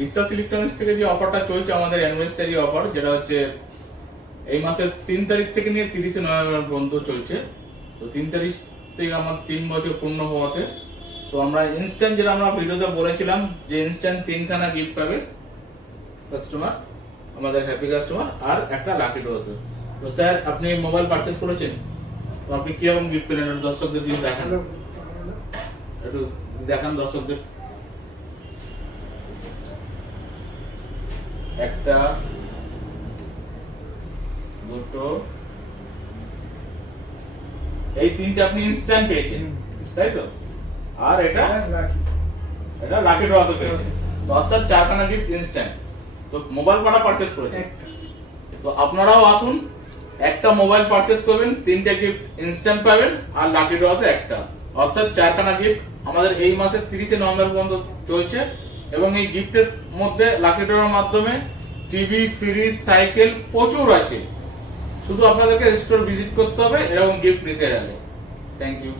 বিশ্বাস ইলেকট্রনিক্স থেকে যে অফারটা চলছে আমাদের অ্যানিভার্সারি অফার, যেটা হচ্ছে এই মাসের 3 তারিখ থেকে নিয়ে 30শে নভেম্বর পর্যন্ত চলছে। তো 3 তারিখ থেকে আমার 3 বছর পূর্ণ হওয়াতে তো আমরা ইনস্ট্যান্ট, যেটা আমরা ভিডিওতে বলেছিলাম যে ইনস্ট্যান্ট 3খানা গিফট পাবে কাস্টমার, আমাদের হ্যাপি কাস্টমার, আর একটা লাকি ড্রতে। তো স্যার আপনি মোবাইল পারচেজ করেছেন, তো আপনি কিরকম গিফট পেলেন একটু দর্শকদের দিয়ে দেখান, একটু দেখান দর্শকদের। একটা, দুটো, এই তিনটে আপনি ইনস্ট্যান্ট পেয়েছেন, তাই তো? আর এটা লাকি ড্রতে পেয়েছেন, তো অর্থাৎ 4খানা গিফট ইনস্ট্যান্ট। তো মোবাইল কটা পারচেজ করেছেন? তো আপনারাও আসুন, একটা মোবাইল পারচেজ করবেন, 3টে গিফট ইনস্ট্যান্ট পাবেন, আর লাকি ড্রতে একটা, অর্থাৎ 4খানা গিফট আমাদের এই মাসের 30শে নভেম্বর পর্যন্ত চলছে। এবং এই গিফটের মধ্যে লাকি ড্রর মাধ্যমে টিভি, ফ্রিজ, সাইকেল প্রচুর আছে। শুধু আপনাদেরকে স্টোর ভিজিট করতে হবে এরকম গিফট নিতে গেলে। Thank you.